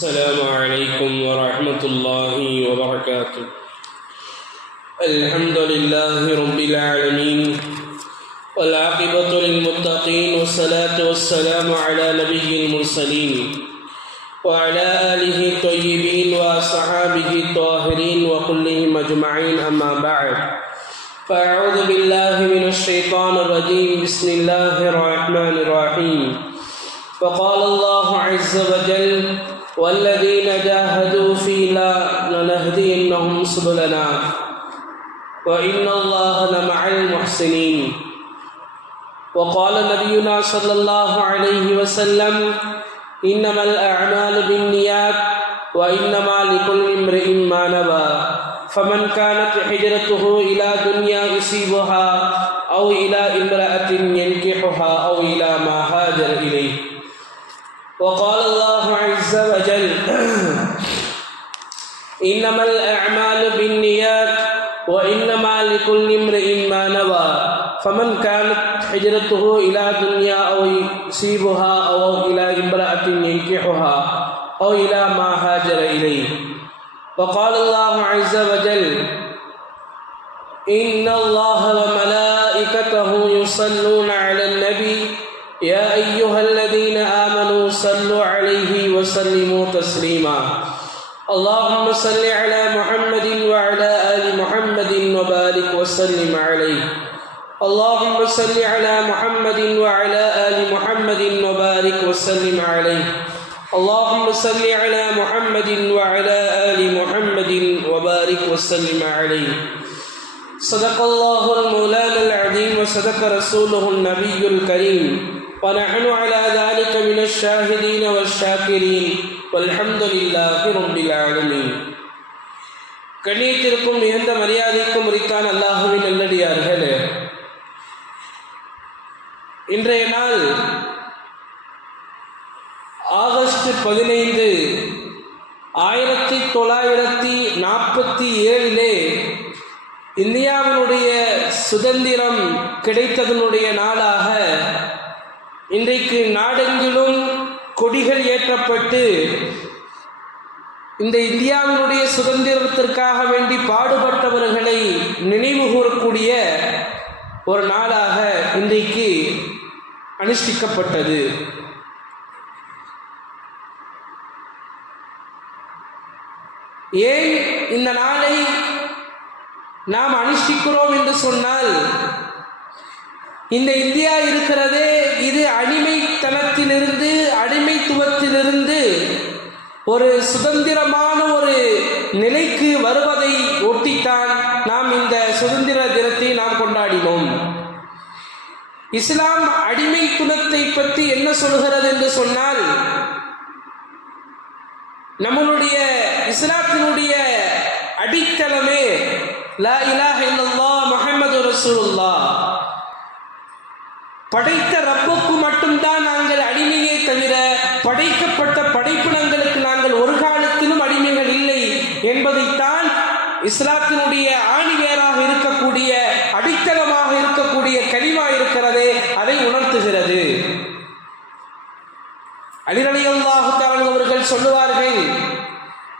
السلام عليكم ورحمة الله وبركاته. الحمد لله رب العالمين والعاقبة للمتقين والصلاة والسلام على نبي المرسلين وعلى آله الطيبين وأصحابه الطاهرين وكلهم أجمعين، أما بعد، فأعوذ بالله من الشيطان الرجيم. بسم الله الرحمن الرحيم. وقال الله عز وجل: والذين جاهدوا فينا لنهدينهم سبلنا وإن الله لمع المحسنين. وقال نبينا صلى الله عليه وسلم: إنما الأعمال بالنيات وإنما لكل امرئ ما نوى، فمن كانت هجرته إلى دنيا يصيبها أو إلى امرأة ينكحها أو إلى ما هاجر إليه. وقال الله عز وجل: إنما الأعمال بالنيات وإنما لكل امرئ ما نوى، فمن كانت هجرته إلى دنيا أو يصيبها أو إلى امرأة ينكحها أو إلى ما هاجر إليه. وقال الله عز وجل: إن الله وملائكته يصلون على النبي يا أيها الذين آمنوا صلوا عليه وسلموا تسليما. اللهم صل على محمد وعلى آل محمد وبارك وسلم عليه. اللهم صل على محمد وعلى آل محمد وبارك وسلم عليه. اللهم صل على محمد وعلى آل محمد وبارك وسلم عليه. صدق الله المولانا العظيم وصدق رسوله النبي الكريم، ونحن على ذلك من الشاهدين والشاكرين والحمد لله رب العالمين. கண்ணியத்திற்கும் மிகுந்த மரியாதைக்கும் உரித்தான அல்லாஹ்வின் நல்லடியார்களே, இன்றைய நாள் ஆகஸ்ட் 15, 1947 இந்தியாவினுடைய சுதந்திரம் கிடைத்ததனுடைய நாளாக இன்றைக்கு நாடெங்கிலும் கொடிகள் ஏற்றப்பட்டு இந்த இந்தியாவினுடைய சுதந்திரத்திற்காக வேண்டி பாடுபட்டவர்களை நினைவு கூறக்கூடிய ஒரு நாளாக இன்றைக்கு அனுஷ்டிக்கப்பட்டது. ஏன் இந்த நாளை நாம் அனுஷ்டிக்கிறோம் என்று சொன்னால், இந்த இந்தியா இருக்கிறதே, இது அடிமைத்தனத்திலிருந்து அடிமைத்துவத்திலிருந்து ஒரு சுதந்திரமான ஒரு நிலைக்கு வருவதை ஒட்டித்தான் நாம் இந்த சுதந்திர தினத்தை நாம் கொண்டாடினோம். இஸ்லாம் அடிமைத்துவத்தை பற்றி என்ன சொல்கிறது என்று சொன்னால், நம்மளுடைய இஸ்லாத்தினுடைய அடித்தளமே லா இலாஹ இல்லல்லாஹ் முஹம்மது ரசூலுல்லாஹ். படைத்த ரப்புக்கு மட்டும்தான் நாங்கள் அடிமையே தவிர படைக்கப்பட்ட படைப்பினங்களுக்கு நாங்கள் ஒரு காலத்திலும் அடிமைகள் இல்லை என்பதைத்தான் இஸ்லாத்தினுடைய ஆணிவேராக இருக்கக்கூடிய அடித்தளமாக இருக்கக்கூடிய கலிமா இருக்கிறதே அதை உணர்த்துகிறது. அலி ரலியல்லாஹு தஆலா அவர்கள் சொல்லுவார்கள்: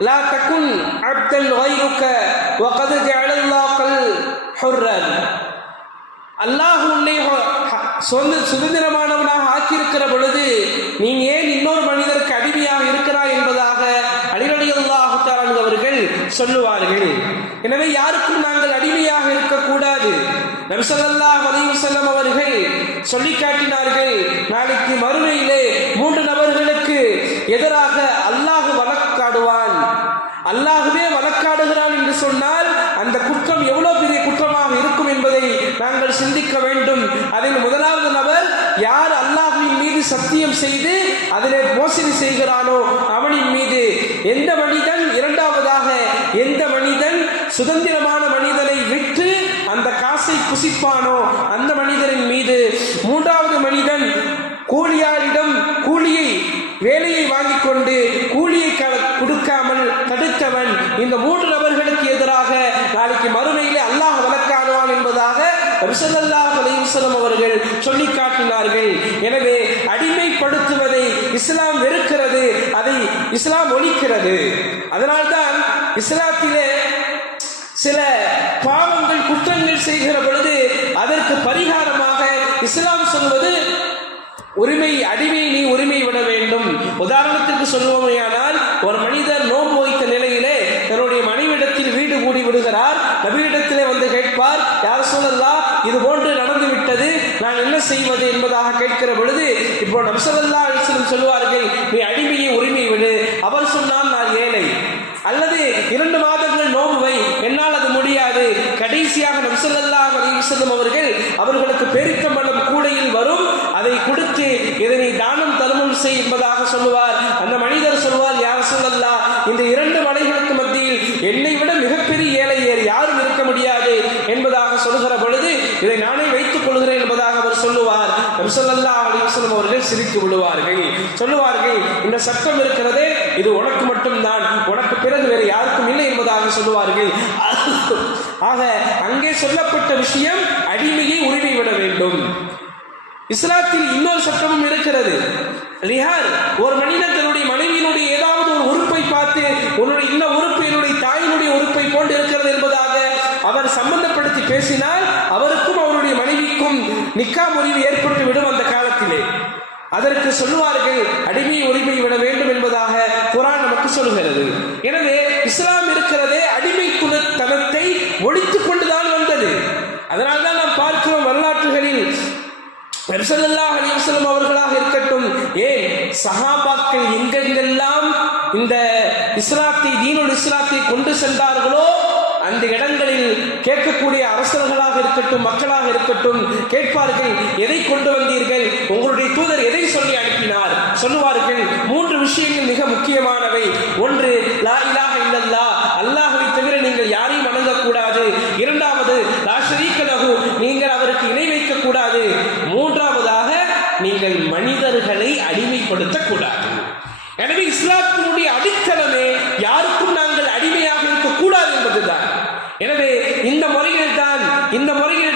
லா தகுன் அப்தன் கைருக்க வகத் ஜஅலல்லாஹல் ஹுர்ரன். அல்லாஹ் உன்னை சுதந்திரமானவனாக ஆக்கியிருக்கிற பொழுது நீ ஏன் இன்னொரு மனிதருக்கு அடிமையாக இருக்கிறாய் என்பதாக அலி ரலியல்லாஹு தஆலா அவர்கள் சொல்லுவார்கள். எனவே யாருக்கும் நாங்கள் அடிமையாக இருக்கக்கூடாது. நபி ஸல்லல்லாஹு அலைஹி வஸல்லம் அவர்கள் சொல்லி காட்டினார்கள், நாளைக்கு மறுமையிலே 3 நபர்களுக்கு எதிராக அல்லாஹ் வழக்காடுவான். அல்லாஹ்வே வழக்காடுகிறான் என்று சொன்னால் அந்த குற்றம் எவ்வளவு பெரிய குற்றமாக இருக்கும் என்பதை நாங்கள் சிந்திக்க வேண்டும். அதில் முதலாவது நபர் யார் அல்லாஹ்வின் மீது சத்தியம் செய்து அதிலே மோசடி செய்கிறானோ அவனின் மீது. எந்த மனிதன் இரண்டாவதாக எந்த மனிதன் சுதந்திரமான மனிதனை விற்று அந்த காசை புசிப்பானோ அந்த மனிதரின் மீது. மூன்றாவது மனிதன் கூலியாளிடம் கூலியை வேலையை வாங்கிக் கொண்டு கூலியை கொடுக்காமல் தடுத்தவன். இந்த 3 நபர்களுக்கு எதிராக நாளைக்கு மறுமையிலே அல்லாஹ் வழக்காடுவான் என்பதாக நபி ஸல்லல்லாஹு அலைஹி வஸல்லம் அவர்கள் சொல்லி காட்டினார்கள். எனவே அடிமைப்படுத்துவதை இஸ்லாம் வெறுக்கிறது, அதை இஸ்லாம் ஒழிக்கிறது. அதனால்தான் இஸ்லாத்திலே சில பாவங்கள் குற்றங்கள் செய்கிற பொழுது அதற்கு பரிகாரமாக இஸ்லாம் சொல்வது அடிமை நீ உரிமை விட வேண்டும். உதாரணத்துக்கு சொல்லுவோமையானால், ஒரு மனிதர் நோன்பு வைத்த நிலையிலே தன்னுடைய மனைவிடத்தில் வீடு கூடி விடுகிறார். நபியிடத்திலே வந்து கேட்பார், யார் ரசூலல்லாஹ் இது போன்று நடந்து விட்டது, நான் என்ன செய்வது என்பதாக கேட்கிற பொழுது இப்போ நபி ஸல்லல்லாஹு அலைஹி வஸல்லம் சொல்வார்கள், நீ அடிமையை உரிமை விடு. அவர் சொன்னால் நான் ஏழை, அல்லது 2 மாதங்கள் நோன்பு வை, என்னால் அது முடியாது. கடைசியாக நபி ஸல்லல்லாஹு அலைஹி வஸல்லம் அவர்களுக்கு பேரித்தம்பழம் கூடையில் வரும், அதை கொடுத்து இதனை தானம் தர்மம் செய் என்பதாக சொல்லுவார். அந்த மனிதர் சொல்வார், யா ரசூலல்லாஹ் இந்த 2 மலைகளுக்கு மத்தியில் என்னை விட மிகப்பெரிய ஏழை யாரும் இருக்க முடியாது என்பதாக சொல்லுகிற பொழுது இதை நானே வைத்துக் கொள்கிறேன் என்பதாக அவர் சொல்லுவார். நபி ஸல்லல்லாஹு அலைஹி வஸல்லம் அவர்கள் சிரித்து விடுவார்கள். சொல்லுவார்கள், இந்த சட்டம் இருக்கிறதே இது உனக்கு மட்டும்தான், உனக்கு பிறகு வேறு யாருக்கும் இல்லை என்பதாக சொல்லுவார்கள். ஆக அங்கே சொல்லப்பட்ட விஷயம் அடிமையை உரிமை விட வேண்டும். இஸ்லாத்தில் இன்னொரு சட்டமும் இருக்கிறது, லிஹார். ஒரு மனிதன் தன்னுடைய மனைவியினுடைய ஏதாவது ஒரு உறுப்பை பார்த்து, உன்னுடைய இந்த உறுப்பு என்னுடைய தாயினுடைய உறுப்பை போன்று இருக்கிறது என்பதாக அவர் சம்பந்தப்படுத்தி பேசினால் அவருக்கும் அவருடைய மனைவிக்கும் நிக்கா முறிவு ஏற்பட்டு விடும் அந்த காலத்திலே. அதற்கு சொல்லுவார்கள், அடிமை உரிமை விட வேண்டும் என்பதாக குர்ஆன் நமக்கு சொல்கிறது. எனவே இஸ்லாம் இருக்கிறதே அடிமைக்குலத்தனத்தை ஒழித்துக் கொண்டுதான் வந்தது. அதனால்தான் நாம் பார்க்கிறோம் வரலாற்றுகளில் நபி ஸல்லல்லாஹு அலைஹி வஸல்லம் அவர்களாக இருக்கட்டும், ஏன் சஹாபாக்கள் எங்கெங்கெல்லாம் இந்த இஸ்லாத்தை, தீனுல் இஸ்லாத்தை கொண்டு சென்றார்களோ அந்த இடங்களில் கேட்கக்கூடிய அரசர்களாக இருக்கட்டும், மக்களாக இருக்கட்டும், கேட்பார்கள், எதை கொண்டு வந்தீர்கள், உங்களுடைய தூதர் எதை சொல்லி அனுப்பினார்? சொல்லுவார்கள், 3 விஷயங்கள் மிக முக்கியமானவை. ஒன்று, லா இலாஹ இல்லல்லாஹ், அல்லாஹ்வை தவிர நீங்கள் யாரையும் வணங்கக்கூடாது. 2வது, லா ஷரீக லஹு, நீங்கள் அவருக்கு இணை வைக்க கூடாது. 3வதாக, நீங்கள் மனிதர்களை அடிமைப்படுத்தக்கூடாது. எனவே இஸ்லாத்தினுடைய அடித்தளமே யாருக்கும் நாங்கள் அடிமையாக இருக்கக்கூடாது என்பதுதான். எனவே இந்த முறையில்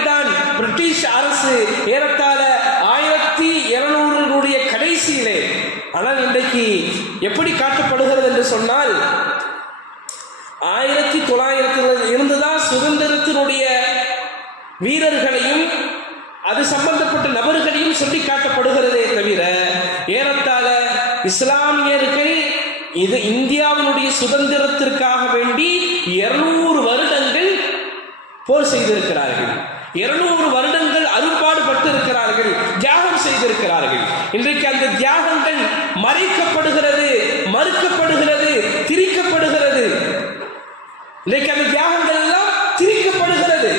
தான் பிரிட்டிஷ் அரசு ஏறத்தாழ 1700 கடைசியிலே, ஆனால் இன்றைக்கு எப்படி காட்டப்படுகிறது என்று சொன்னால், 1900 இருந்துதான் சுதந்திரத்தினுடைய வீரர்களையும் அது சம்பந்தப்பட்ட நபர்களையும் சொல்லி காட்டப்படுகிறதே தவிர, ஏறத்தாழ இஸ்லாமியர்கள் இது இந்தியாவினுடைய சுதந்திரத்திற்காக வேண்டி 200 வருடங்கள் போர் செய்திருக்கிறார்கள். 200 வருடங்கள் அரும்பாடுபட்டு இருக்கிறார்கள், தியாகம் செய்திருக்கிறார்கள். இன்றைக்கு அந்த தியாகங்கள் மறைக்கப்படுகிறது, மறுக்கப்படுகிறது, திரிக்கப்படுகிறது. இன்றைக்கு அந்த தியாகங்கள் எல்லாம் திரிக்கப்படுகிறது.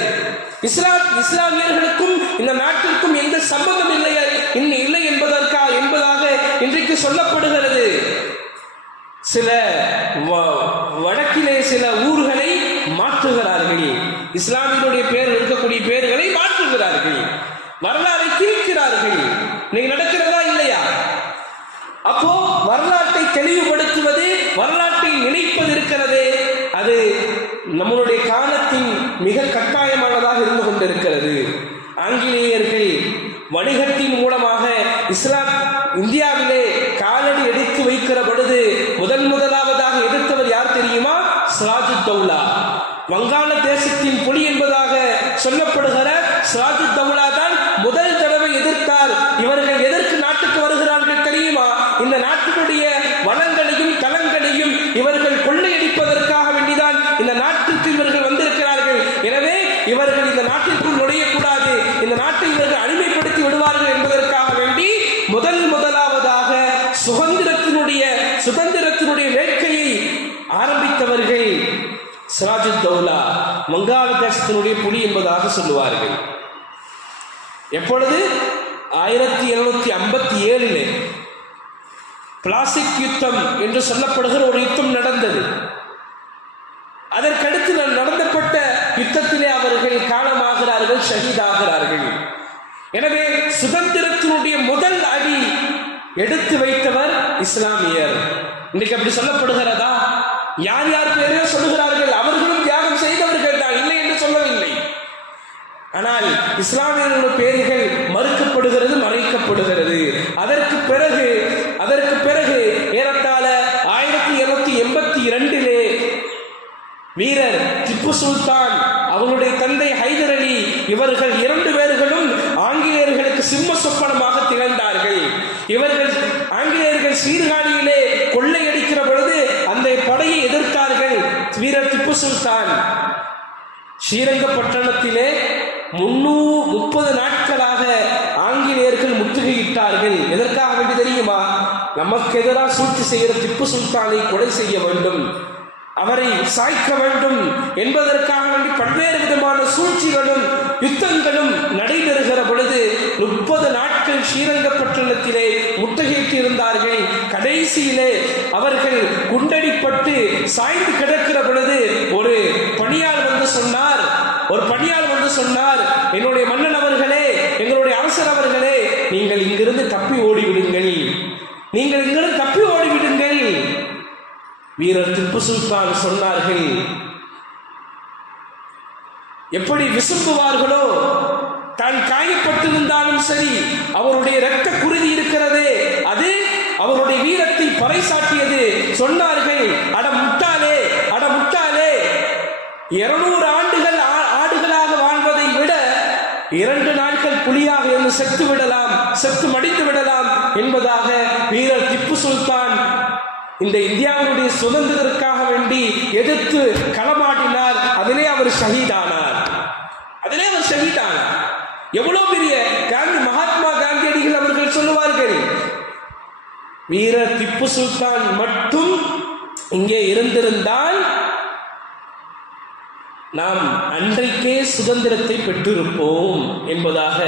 இஸ்லாமியர்களுக்கும் இந்த நாட்டிற்கும் எந்த சம்பந்தம் இல்லை என்பதாக இன்றைக்கு சொல்லப்படுகிறது. சில வடக்கிலே சில ஊர்களை மாற்றுகிறார்கள், இஸ்லாமியனுடைய பேர் இருக்கக்கூடிய பேர்களை மாற்றுகிறார்கள், வரலாறை திரிக்கிறார்கள். நீங்க நடக்கிறதா இல்லையா? அப்போ வரலாற்றை தெளிவுபடுத்துவது, வரலாற்றை நினைப்பது இருக்கிறதே, அது நம்மளுடைய காலத்தின் மிக கட்டாயமானதாக இருந்து கொண்டிருக்கிறது. ஆங்கிலேயர்கள் வணிகத்தின் மூலமாக இந்தியாவிலே காலடி எடுத்து வைக்கிற பொழுது முதலாவதாக எதிர்த்தவர் யார் தெரியுமா? சிராஜுத்தௌலா. வங்காள தேசத்தின் புலி என்பதாக சொல்லப்படுகிற சிராஜுத்தௌலா தான் முதல் தடவை எதிர்த்தார். இவர்கள் எதற்கு நாட்டுக்கு வருகிறார்கள் தெரியுமா? இந்த நாட்டினுடைய வளங்களையும் களங்களையும் இவர்கள் கொள்ளையடிப்பதற்காக வேண்டிதான் இந்த நாட்டிற்கு இவர்கள் வந்திருக்கிறார்கள். எனவே இவர்கள் இந்த நாட்டிற்குள் நுழையக்கூடாது, இந்த நாட்டை இவர்கள் அடிமைப்படுத்தி விடுவார்கள் என்பதற்காக வேண்டி முதலாவதாக சுதந்திரத்தினுடைய வேட்கையை ஆரம்பித்தவர்கள் சிராஜுத்தௌலா, வங்காள தேசத்தினுடைய புலி என்பதாக சொல்லுவார்கள். எப்பொழுது? 1757 பிளாசிக் யுத்தம் என்று சொல்லப்படுகிற ஒரு யுத்தம் நடந்தது. அதற்கடுத்து நடந்தப்பட்ட யுத்தத்திலே அவர்கள் காலமாகிறார்கள், ஷஹீதாகிறார்கள். எனவே சுதந்திரத்தினுடைய முதல் அடி எடுத்து வைத்தவர் இஸ்லாமியர். இன்றைக்கு அப்படி சொல்லப்படுகிறதா? யார் யார் பேரையோ சொல்லுகிறார்கள், அவர்களும் தியாகம் செய்தவர்கள் தான், இல்லை என்று சொல்லவில்லை. ஆனால் இஸ்லாமியர்களுடைய பெயர்கள் மறுக்கப்படுகிறது, மறைக்கப்படுகிறது. அதற்கு பிறகு ஏறத்தாழ 1782 வீரர் திப்பு சுல்தான், அவங்களுடைய தந்தை ஹைதர் அலி, இவர்கள் 2 பேர்களும் ஆங்கிலேயர்களுக்கு சிம்ம சொப்பனமாக திகழ்ந்தார்கள். இவர்கள் ஆங்கிலேயர்கள் சீர்காழியிலே கொள்ளையடிக்கிற பொழுது அந்த படையை எதிர்த்தார்கள். வீரர் திப்பு சுல்தான் ஸ்ரீரங்கப்பட்டணத்திலே 330 நாட்களாக ஆங்கிலேயர்கள் முற்றுகையிட்டார்கள். எதற்காக வேண்டி தெரியுமா? நமக்கு எதிராக சூழ்ச்சி செய்கிற திப்பு சுல்தானை கொலை செய்ய வேண்டும், அவரை சாய்க்க வேண்டும் என்பதற்காக வேண்டி பல்வேறு விதமான சூழ்ச்சிகளும் யுத்தங்களும் நடைபெறுகிற பொழுது 30 நாட்கள் ஸ்ரீரங்கப்பட்டணத்திலே முற்றுகையிட்டு இருந்தார்கள். கடைசியிலே அவர்கள் குண்டடிப்பட்டு சாய்ந்து கிடக்கிற பொழுது ஒரு பணியாள் வந்து சொன்னார், என்னுடைய மன்னன் அவர்களே, எங்களுடைய அரசர் அவர்களே, நீங்கள் இங்கிருந்து தப்பி ஓடிவிடுங்கள். வீரர் திப்பு சுல்தான் சொன்னார்கள், எப்படி விசும்புவார்களோ, தான் காயப்பட்டிருந்தாலும் சரி, அவருடைய இரத்த குருதி இருக்கிறதே, அது அவருடைய வீரத்தை பறைசாட்டியது. சொன்னார்கள், அட முட்டாளே, 200 ஆண்டுகள் ஆடுகளாக வாழ்வதை விட 2 நாட்கள் புலியாக இருந்து செத்து மடித்து விடலாம் என்பதாக வீரர் திப்பு சுல்தான் இந்த இந்தியாவுடைய சுதந்திரத்திற்காக வேண்டி எதிர்த்து களமாடினார். அதிலே அவர் ஷஹீதானார். எவ்வளவு பெரிய மகாத்மா காந்தியடிகள் அவர்கள் சொல்லுவார்கள், வீரர் திப்பு சுல்தான் மட்டும் இங்கே இருந்திருந்தால் நாம் அன்றைக்கே சுதந்திரத்தை பெற்றிருப்போம் என்பதாக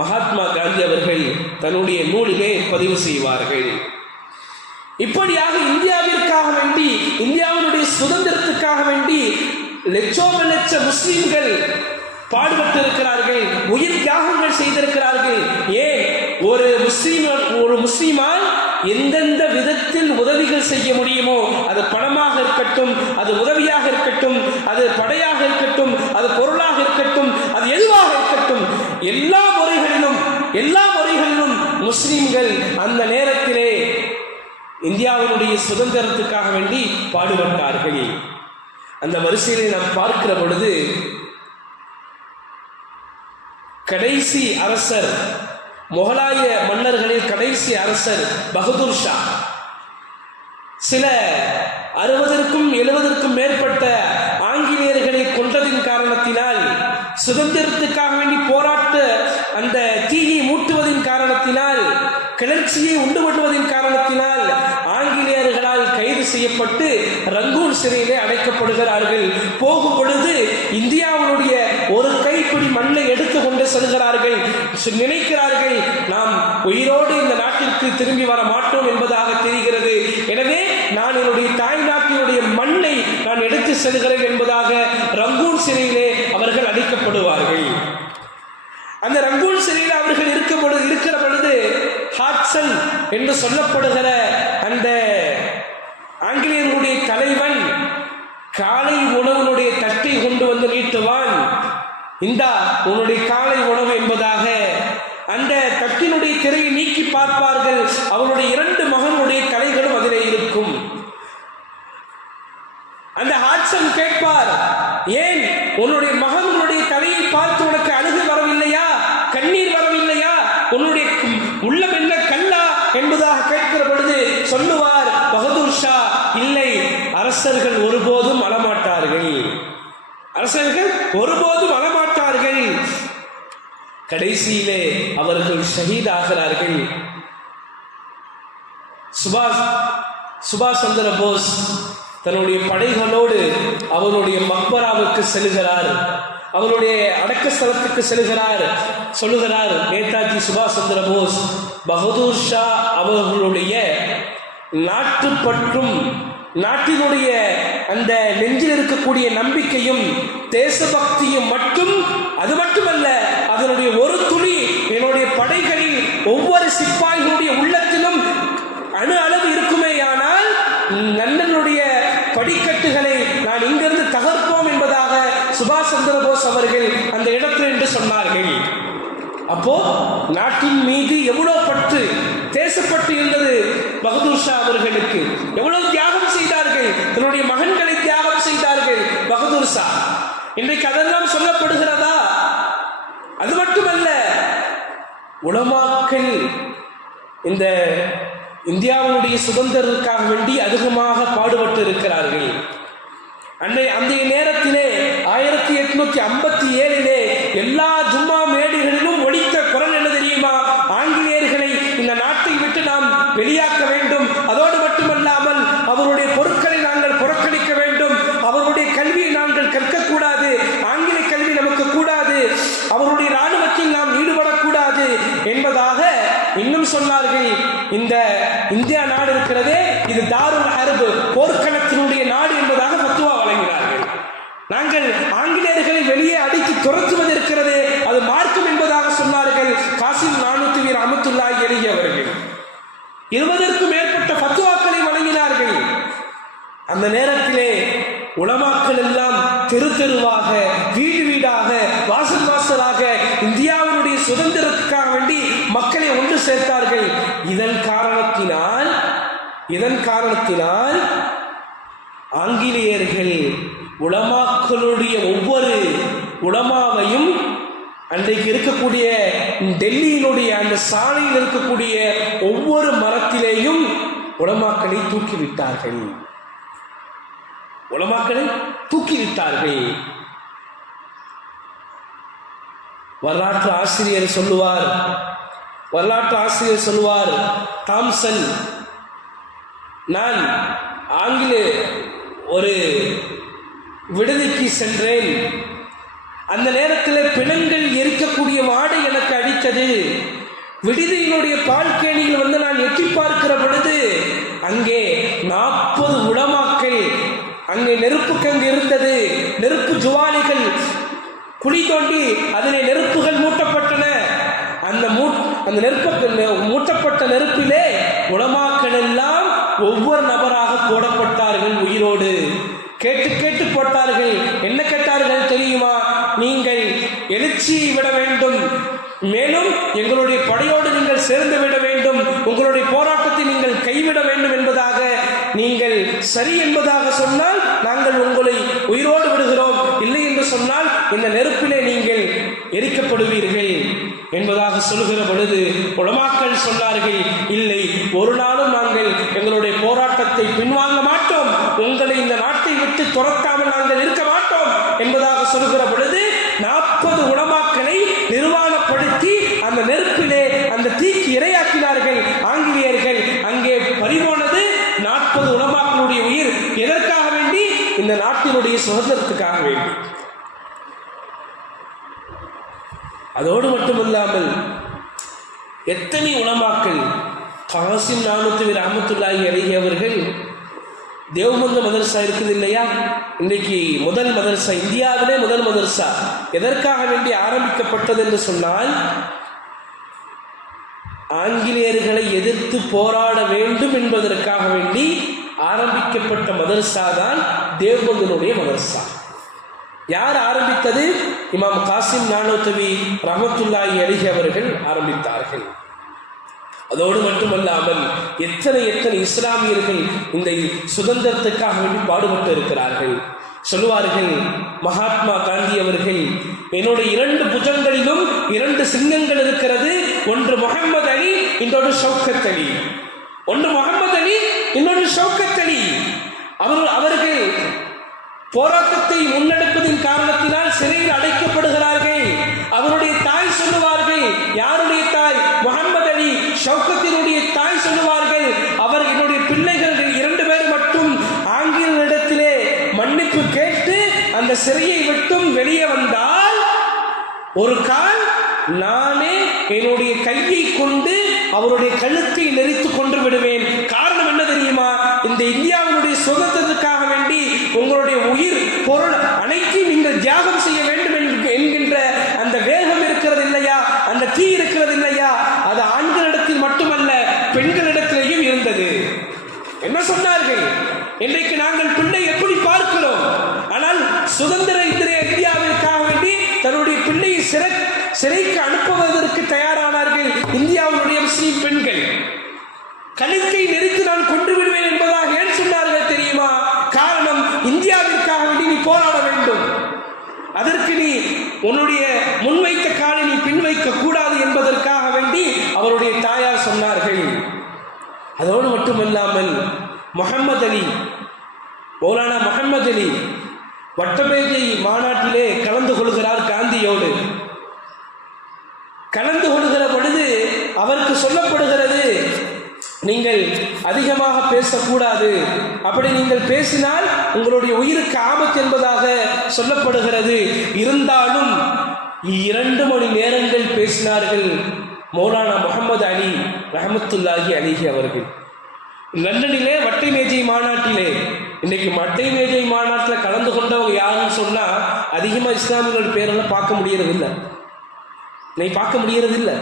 மகாத்மா காந்தி அவர்கள் தன்னுடைய நூலிலே பதிவு செய்வார்கள். இப்படியாக இந்தியாவிற்காக வேண்டி, இந்தியாவினுடைய சுதந்திரத்துக்காக வேண்டி லட்ச முஸ்லிம்கள் பாடுபட்டிருக்கிறார்கள், உயிர் தியாகங்கள் செய்திருக்கிறார்கள். ஏன் ஒரு முஸ்லிமால் எந்தெந்த விதத்தில் உதவிகள் செய்ய முடியுமோ, அது பணமாக இருக்கட்டும், அது உதவியாக இருக்கட்டும், அது படையாக இருக்கட்டும், அது பொருளாக இருக்கட்டும், அது எதுவாக இருக்கட்டும், எல்லா முறைகளிலும் முஸ்லிம்கள் அந்த நேரத்திலே இந்தியாவினுடைய சுதந்திரத்துக்காக வேண்டி பாடுபட்டார்கள். அந்த வரிசையிலே நாம் பார்க்கிற பொழுது கடைசி அரசர், முகலாய மன்னர்களில் கடைசி அரசர் பகதூர் ஷா, சில 60க்கும் 70க்கும் மேற்பட்ட ஆங்கிலேயர்களை கொன்றதின் காரணத்தினால், சுதந்திரத்துக்காக வேண்டி போராட்ட அந்த தீயை மூட்டுவதின் காரணத்தினால், கிளர்ச்சியை உண்டு பண்ணுவதின் காரணத்தினால் ஆங்கிலேயர்களால் கைது செய்யப்பட்டு ரங்கூன் சிறையிலே அடைக்கப்படுகிறார்கள். போகும் பொழுது இந்தியாவுடைய ஒரு கைப்பிடி மண்ணை எடுத்துக்கொண்டு செல்கிறார்கள். நினைக்கிறார்கள், நாம் உயிரோடு இந்த நாட்டிற்கு திரும்பி வர மாட்டோம் என்பதாக தெரிகிறது. எனவே நான் என்னுடைய தாய் நாட்டினுடைய மண்ணை நான் எடுத்து செல்கிறேன் என்பதாக ரங்கூன் சிறையிலே அவர்கள் அடைக்கப்படுவார்கள். அந்த ரங்கூன் சிறையில் அவர்கள் இருக்கிற பொழுது ஹாட்சன் என்று சொல்லப்படுகிற அந்த ஆங்கிலேயர்களுடைய தலைவன் காலை உணவுடைய தட்டை கொண்டு வந்து நீட்டுவான். இந்தா உன்னுடைய காலை உணவு என்பதாக அந்த தட்டினுடைய திரையை நீக்கி பார்ப்பார்கள். அவனுடைய 2 மகனுடைய கலைகளும் அதிலே இருக்கும். அந்த ஹாட்சன் கேட்பார், ஏன் உன்னுடைய மகனுடைய தலையை பார்த்து உனக்கு அழுகு வரவில்லையா, கண்ணீர் வரவில்லையா, உன்னுடைய உள்ளம் என்ன கல்லா என்பதாக கேட்கிற பொழுது சொல்லுவார் பகதூர் ஷா, இல்லை, அரசர்கள் ஒருபோதும் அழமாட்டார்கள். கடைசியிலே அவர்கள் ஷஹீதாகிறார்கள். சுபாஷ் சந்திர போஸ் தன்னுடைய படைகளோடு அவருடைய மக்பராவுக்கு செல்கிறார், அவருடைய அடக்க ஸ்தலத்துக்கு செல்கிறார். சொல்லுகிறார் நேதாஜி சுபாஷ் சந்திர போஸ், பகதூர் ஷா அவர்களுடைய நாட்டுப்பற்றும் நாட்டினுடைய அந்த நெஞ்சில் இருக்கக்கூடிய நம்பிக்கையும் தேசபக்தியும் அது மட்டுமல்ல, அதனுடைய ஒரு துளி என்னுடைய படைகளில் ஒவ்வொரு சிப்பாய்களுடைய உள்ளத்திலும் அணு அளவு இருக்குமேயானால் நன்னனுடைய படிக்கட்டுகளை நான் இங்கிருந்து தகர்ப்போம் என்பதாக சுபாஷ் சந்திர போஸ் அவர்கள் அந்த இடத்தில் சொன்னார்கள். அப்போ நாட்டின் மீது எவ்வளவு பற்று, தேசப்பட்டு இருந்தது பகதூர் ஷா அவர்களுக்கு. எவ்வளவு தியாகம் செய்தார்கள், தன்னுடைய மகன்களை தியாகம் செய்தார்கள் பகதூர் ஷா. இன்றைக்கு அதெல்லாம் சொல்லப்படுகிறதா? அது மட்டுமல்ல, உலமாக்கள் இந்த இந்தியாவுடைய சுதந்திரத்திற்காக வேண்டி அதிகமாக பாடுபட்டு இருக்கிறார்கள். அந்த நேரத்திலே 1857 எல்லா ஜும்மா மேடைகளிலும் ஒலித்த குரல் என்ன தெரியுமா? ஆங்கிலேயர்களை இந்த நாட்டை விட்டு நாம் வெளியாக்க வேண்டும், அதோடு மட்டுமல்லாமல் அவருடைய பொருட்களை நாங்கள் புறக்கணிக்க வேண்டும், அவருடைய கல்வியை நாங்கள் கற்கக்கூடாது, ஆங்கில கல்வி நமக்கு கூடாது, அவருடைய இராணுவத்தில் நாம் ஈடுபடக்கூடாது என்பதாக இன்னும் சொன்னார்கள். இந்த இந்தியா நாடு இருக்கிறதே, இது தாருல் ஹர்ப், போர்க்களத்தினுடைய நாடு என்பதாக ஃபத்வா வழங்கினார்கள். நாங்கள் ஆங்கிலேயர்களை வெளியே அடித்து துரத்துவது இருக்கிறதே, அது மார்க்கம் என்பதாக சொன்னார்கள் காசிம் நானூத்துவி ரஹ்மத்துல்லாஹி அலைஹி அவர்கள். 20க்கும் மேற்பட்ட ஃபத்வாக்களை வழங்கினார்கள். அந்த நேரத்திலே உலமாக்கள் எல்லாம் தெரு தெருவாக, வீடு வீடாக, வாசல் வாசலாக இந்தியாவினுடைய சுதந்திரத்துக்காக வேண்டி மக்களை ஒன்று சேர்த்தார்கள். இதன் காரணத்தினால் ஆங்கிலேயர்கள் உலமாக்களுடைய ஒவ்வொரு உலமாவையும் அன்றைக்கு இருக்கக்கூடிய டெல்லியினுடைய அந்த சாலையில் இருக்கக்கூடிய ஒவ்வொரு மரத்திலேயும் உலமாக்களை தூக்கிவிட்டார்கள். வரலாற்று ஆசிரியர் சொல்லுவார், தாம்சன், நான் ஆங்கில ஒரு விடுதிக்கு சென்றேன். அந்த நேரத்தில் பிணங்கள் எரிக்கக்கூடிய வாடை எனக்கு அடித்தது. விடுதியினுடைய பால்கேணியில் நான் எட்டி பார்க்கிற பொழுது அங்கே 40 உலமாக்கள், அங்கே நெருப்புக்கு அங்கு இருந்தது, நெருப்பு ஜுவாலிகள் குழி தோண்டி அதிலே நெருப்புகள் மூட்டப்பட்டன. அந்த மூட்டப்பட்ட நெருப்பிலே உலமாக்கள் எல்லாம் ஒவ்வொரு நபராக போடப்பட்டார்கள் உயிரோடு. கேட்டு போட்டார்கள். என்ன கேட்டார்கள் தெரியுமா? நீங்கள் எழுச்சி விட வேண்டும், மேலும் எங்களுடைய படையோடு நீங்கள் சேர்ந்து விட வேண்டும், உங்களுடைய போராட்டத்தை நீங்கள் கைவிட வேண்டும் என்பதாக, நீங்கள் சரி என்பதாக சொன்னால் நாங்கள் உங்களை உயிரோடு விடுகிறோம், இல்லை என்று சொன்னால் இந்த நெருப்பிலே நீங்கள் எரிக்கப்படுவீர்கள் என்பதாக சொல்லுகிற பொழுது உலமாக்கள் சொன்னார்கள், இல்லை, ஒரு நாளும் நாங்கள் எங்களுடைய போராட்டத்தை பின்வாங்க மாட்டோம், உங்களை இந்த நாட்டை விட்டு துரத்தாமல் நாங்கள் இருக்க மாட்டோம் என்பதாக சொல்லுகிற பொழுது 40 உலமாக்களை நிர்வாணப்படுத்தி அந்த நெருப்பிலே அந்த தீக்கு இரையாக்கினார்கள் ஆங்கிலேயர்கள். அங்கே பறிபோனது 40 உலமாக்களுடைய உயிர். எதற்காக வேண்டி? இந்த நாட்டினுடைய சுதந்திரத்துக்காக வேண்டி. அதோடு மட்டுமில்லாமல் எத்தனை உலமாக்கள், காசிம் நானூத்துவி ரஹ்மத்துல்லாஹி அலைஹி அவர்கள் தேவபந்து மதரசா இருக்குது இல்லையா? இன்றைக்கு முதல் மதரசா, இந்தியாவிலே முதல் மதரசா எதற்காக வேண்டி ஆரம்பிக்கப்பட்டது என்று சொன்னால், ஆங்கிலேயர்களை எதிர்த்து போராட வேண்டும் என்பதற்காக வேண்டி ஆரம்பிக்கப்பட்ட மதரசா தான் தேவபந்தினுடைய மதரசா. யார் ஆரம்பித்தது? இமாம் காசிம் நானூத்துவி ரஹ்மத்துல்லாஹி அலைஹி அவர்கள் ஆரம்பித்தார்கள். அதோடு மட்டுமல்லாமல் எத்தனை இஸ்லாமியர்கள் இந்த சுதந்திரத்துக்காக வேண்டி பாடுபட்டு இருக்கிறார்கள். சொல்லுவார்கள் மகாத்மா காந்தி அவர்கள், என்னுடைய 2 புஜங்களிலும் 2 சிங்கங்கள் இருக்கிறது, ஒன்று முகமது அலி, இன்னொன்று ஷவுக்கத் அலி. இன்னொன்று ஷவுக்கத் அலி. அவர்கள் போராட்டத்தை முன்னெடுப்பதின் காரணத்தினால் சிறையில் அடைக்கப்படுகிறார்கள். அவருடைய தாய் சொல்லுவார்கள், யாருடைய தாய்? முகமது அலி. ஷவுக்கத்தினுடைய தாய் சொல்லுவார்கள், அவர் என்னுடைய பிள்ளைகள் 2 பேர் மட்டும் ஆங்கிலேயரிடத்திலே மன்னிப்பு கேட்டு அந்த சிறையை விட்டும் வெளியே வந்தால் ஒரு கால் நானே என்னுடைய கையை கொண்டு அவருடைய கழுத்தை நெரித்து கொண்டு விடுவேன். காரணம் என்ன தெரியுமா? இந்த இந்தியாவினுடைய சுதந்திரத்துக்காக வேண்டி உங்களுடைய உயிர் பொருள் அனைத்தையும் நீங்கள் தியாகம் செய்ய வேண்டும் என்கின்ற அந்த வேகம் இருக்கிறது இல்லையா, அந்த தீ இருக்கிறது இல்லையா, அது ஆண்களிடத்தில் மட்டுமல்ல பெண்களிடத்திலேயும் இருந்தது. என்ன சொன்னார்கள்? இன்றைக்கு நாங்கள் பிள்ளை எப்படி பார்க்கிறோம், ஆனால் சுதந்திர இந்தியாவிற்காக வேண்டி தன்னுடைய பிள்ளையை சிறைக்கு அனுப்புவதற்கு தயாரானார்கள் இந்தியாவுடைய முஸ்லிம் பெண்கள். கழுத்தை நெரித்து நான் கொண்டு விடுவேன் என்பதாக ஏன் சொன்னார்கள் தெரியுமா? காரணம், இந்தியாவிற்காக வேண்டி நீ போராட வேண்டும், அதற்கு நீ உன்னுடைய முன்வைத்த காலை நீ பின்வைக்க கூடாது என்பதற்காக வேண்டி அவருடைய தாயார் சொன்னார்கள். அதோடு மட்டுமல்லாமல் முஹம்மது அலி, மௌலானா முஹம்மது அலி வட்டமேஜை மாநாட்டிலே கலந்து கொள்கிறார். காந்தியோடு கலந்து கொள்கிற பொழுது அவருக்கு சொல்லப்படுகிறது, நீங்கள் அதிகமாக பேசக்கூடாது, அப்படி நீங்கள் பேசினால் உங்களுடைய உயிருக்கு ஆபத்து என்பதாக சொல்லப்படுகிறது. இருந்தாலும் 2 மணி நேரங்கள் பேசினார்கள் மௌலானா முஹம்மது அலி ரஹமத்துல்லாஹி அலைஹி அவர்கள். லண்டனிலே வட்டை மேஜை மாநாட்டிலே, இன்னைக்கு வட்டை மேஜை மாநாட்டில் கலந்து கொண்டவங்க யாருன்னு சொன்னா அதிகமாக இஸ்லாமியர்கள் பேரெல்லாம் பார்க்க முடியறதில்லை, இன்னைக்கு பார்க்க முடியறதில்லை.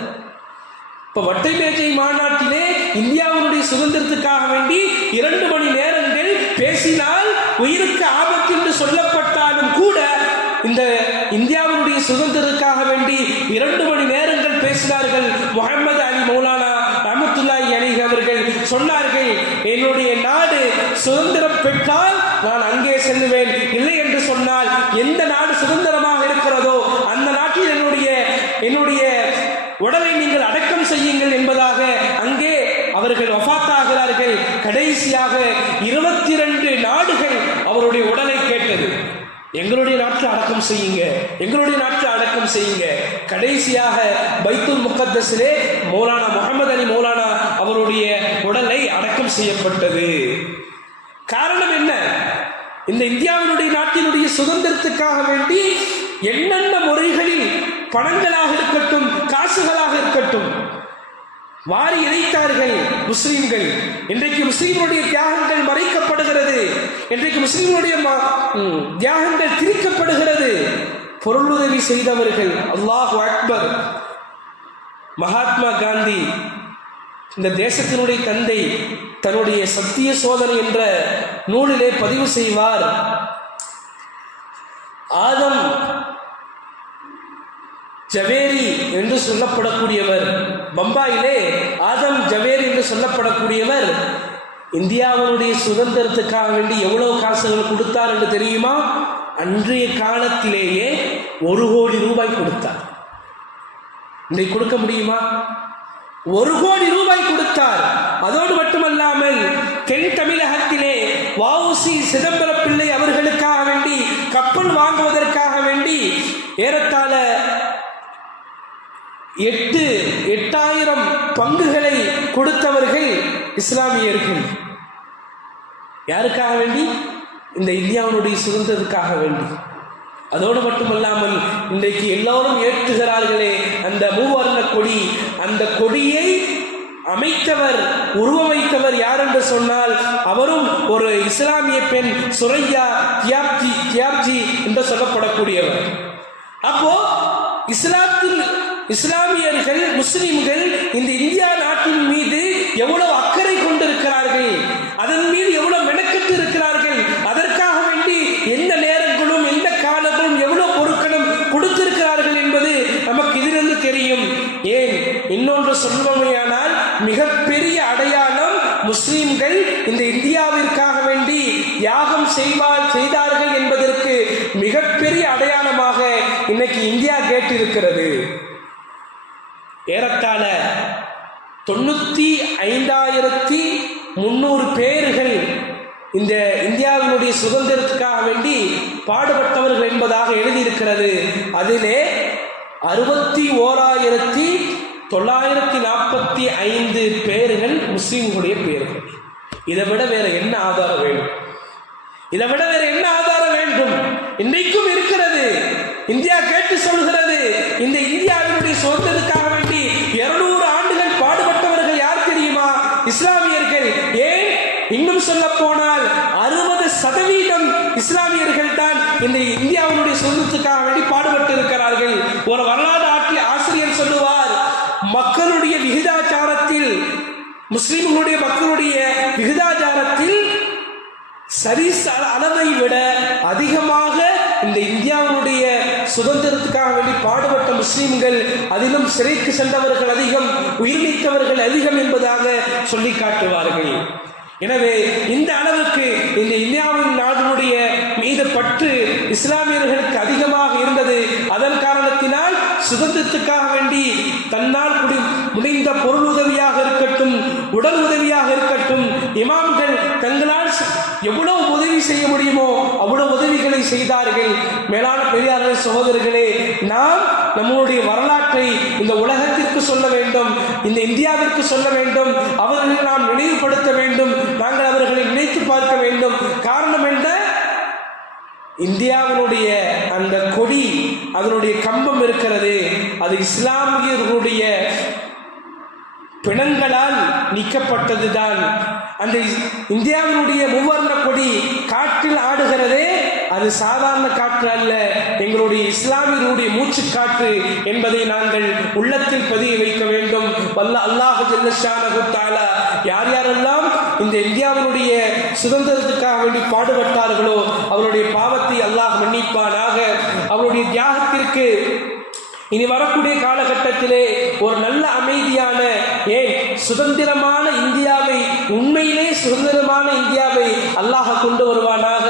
இப்ப வட்டை மேஜை மாநாட்டிலே இந்தியாவுடைய சுதந்திரத்துக்காக வேண்டி 2 மணி நேரங்கள் பேசினால் உயிருக்கு ஆபத்து என்று சொல்லப்பட்டாலும் கூட இந்த இந்தியாவுடைய சுதந்திரத்துக்காக வேண்டி 2 மணி நேரங்கள் பேசினார்கள். முஹம்மது அலி மௌலானா ரஹ்மத்துல்லாஹி அலைஹி அவர்கள் சொன்னார்கள், என்னுடைய நாடு சுதந்திரம் பெற்றால் நான் அங்கே செல்லுவேன், இல்லை என்று சொன்னால் எந்த நாடு சுதந்திரமாக இருக்கிறதோ அந்த நாட்டில் என்னுடைய உடலை நீங்கள் அடக்கம் செய்யுங்கள் என்பதாக அங்கே அவர்கள் வஃபாத்தாகிறார்கள். கடைசியாக 22 நாடுகள் அவருடைய உடலை கேட்டது, எங்களுடைய நாட்டில் அடக்கம் செய்யுங்க, எங்களுடைய நாட்டில் அடக்கம் செய்யுங்க. கடைசியாக பைத்துல் முகத்தஸிலே மௌலானா முஹம்மது அலி மௌலானா அவருடைய உடலை அடக்கம் செய்யப்பட்டது. காரணம் என்ன? இந்த இந்தியாவினுடைய நாட்டினுடைய சுதந்திரத்துக்காக வேண்டி என்னென்ன முறைகளில் பணங்களாக இருக்கட்டும், காசுகளாக இருக்கட்டும், வாரி இறைத்தார்கள் முஸ்லிம்கள். இன்றைக்கு முஸ்லிம்களுடைய தியாகங்கள் மறைக்கப்படுகிறது, இன்றைக்கு முஸ்லிம்களுடைய தியாகங்கள் திரிக்கப்படுகிறது. பொருளுதவி செய்தவர்கள், அல்லாஹு அக்பர். மகாத்மா காந்தி, இந்த தேசத்தினுடைய தந்தை, தன்னுடைய சத்திய சோதனை என்ற நூலிலே பதிவு செய்வார், ஆதம் ஜவேரி என்று சொல்லப்படக்கூடியவர், பம்பாயிலே ஆதம் ஜவேரி என்று சொல்லப்படக்கூடியவர் இந்தியாவுடைய சுதந்திரத்துக்காக வேண்டி எவ்வளவு காசுகள் கொடுத்தார் என்று தெரியுமா? அன்றைய காலத்திலேயே 1 கோடி ரூபாய் கொடுத்தார். இன்றைக்கு கொடுக்க முடியுமா? 1 கோடி ரூபாய் கொடுத்தார். அதோடு மட்டுமல்லாமல் தென் தமிழகத்திலே வ.உ.சி. சிதம்பர பிள்ளை அவர்களுக்காக வேண்டி கப்பல் வாங்குவதற்காக வேண்டி ஏறத்தாழ 8,000 பங்குகளை கொடுத்தவர்கள் இஸ்லாமியர்கள். யாருக்காக வேண்டி? இந்த இந்தியாவுடைய சுதந்திரத்துக்காக வேண்டி. அதோடு மட்டுமல்லாமல் இன்றைக்கு எல்லோரும் ஏற்றுகிறார்களே அந்த மூவர்ண கொடி, அந்த கொடியை அமைத்தவர், உருவமைத்தவர் யார் என்று சொன்னால் அவரும் ஒரு இஸ்லாமிய பெண், சுரையா தியாப்ஜி என்று சொல்லப்படக்கூடியவர். அப்போ இஸ்லாமியர்கள், முஸ்லிம்கள் இந்த இந்தியா நாட்டின் மீது எவ்வளவு அக்கறை கொண்டிருக்கிறார்கள், அதன் மீது எவ்வளவு மெனக்கெட்டு இருக்கிறார்கள், அதற்காக வேண்டி எந்த நேரங்களும் எந்த காலங்களும் எவ்வளவு பொருட்களும் கொடுத்திருக்கிறார்கள் என்பது நமக்கு இதிலிருந்து தெரியும். ஏன் இன்னொன்று சொல்லுமையானால் மிகப்பெரிய அடையாளம் முஸ்லிம்கள் இந்த இந்தியாவிற்காக வேண்டி யாகம் செய்தார்கள் என்பதற்கு மிகப்பெரிய அடையாளமாக இன்னைக்கு இந்தியா கேட் இருக்கிறது. ஏறத்தாழ 95,300 பேர்கள் இந்த இந்தியாவினுடைய சுதந்திரத்துக்காக வேண்டி பாடுபட்டவர்கள் என்பதாக எழுதியிருக்கிறது. அதிலே 61,945 பேர்கள் முஸ்லிம்களுடைய பேர்கள். இதை விட வேற என்ன ஆதாரம் வேண்டும்? இதை விட வேற என்ன ஆதாரம் வேண்டும்? இன்றைக்கும் இருக்கிறது. இந்தியா கேட்டு சொல்கிறது, இந்த இந்தியாவினுடைய சுதந்திரத்துக்காக வேண்டி 200 ஆண்டுகள் பாடுபட்டவர்கள் யார் தெரியுமா? இஸ்லாமியர்கள். ஏன் இன்னும் சொல்ல போனால் 60% இஸ்லாமியர்கள் தான் இந்த இந்தியாவினுடைய சுதந்திரத்துக்காக வேண்டி பாடுபட்டு இருக்கிறார்கள். ஒரு வரலாறு ஆசிரியர் சொல்லுவார், மக்களுடைய விகிதாச்சாரத்தில், முஸ்லிம்களுடைய மக்களுடைய விகிதாச்சாரத்தில் சரி அளவை விட அதிகமாக இந்த இந்தியாவுடைய சுதந்திரத்துக்காக வேண்டி பாடுபட்ட முஸ்லிம்கள், அதிலும் சிறைக்கு சென்றவர்கள் அதிகம், உயிர் நீத்தவர்கள் அதிகம் என்பதாக சொல்லி காட்டுவார்கள். எனவே இந்த அளவுக்கு இந்த இந்தியாவின் நாட்டினுடைய மீது பற்று இஸ்லாமியர்களுக்கு அதிகமாக இருந்தது. அதன் காரணத்தினால் சுதந்திரத்துக்காக வேண்டி தன்னால் முடிந்த பொருள் உதவியாக இருக்கட்டும், உடல் உதவியாக இருக்கட்டும், இமாம்கள் தங்களால் எவ்வளவு உதவி செய்ய முடியுமோ அவ்வளவு உதவிகளை செய்தார்கள். மேலான பெரியார்கள், சகோதரர்களே, நாம் நம்முடைய வரலாற்றை இந்த உலகத்திற்கு சொல்ல வேண்டும், இந்த இந்தியாவிற்கு சொல்ல வேண்டும். அவர்களை நாம் நினைவுபடுத்த வேண்டும், நாங்கள் அவர்களை நினைத்து பார்க்க வேண்டும். காரணம் என்ன? இந்தியாவினுடைய அந்த கொடி, அதனுடைய கம்பம் இருக்கிறது, அது இஸ்லாமியர்களுடைய பிணங்களால் நீக்கப்பட்டதுதான். அந்த இந்தியாவினுடைய மூவர்ண கொடி காற்றில் ஆடுகிறதே, அது சாதாரண காற்று அல்ல, எங்களுடைய இஸ்லாமியர்களுடைய மூச்சு காற்று என்பதை நாங்கள் உள்ளத்தில் பதிய வைக்க வேண்டும். அல்லாஹ் ஜல்ல ஷானஹு தஆலா யார் யாரெல்லாம் இந்த இந்தியாவினுடைய சுதந்திரத்துக்காக வேண்டி பாடுபட்டார்களோ அவருடைய பாவத்தை அல்லாஹ் மன்னிப்பானாக. அவருடைய தியாகத்திற்கு இனி வரக்கூடிய காலகட்டத்திலே ஒரு நல்ல அமைதியான, ஏன் சுதந்திரமான இந்தியாவை, உண்மையிலே சுதந்திரமான இந்தியாவை அல்லாஹ் கொண்டு வருவானாக.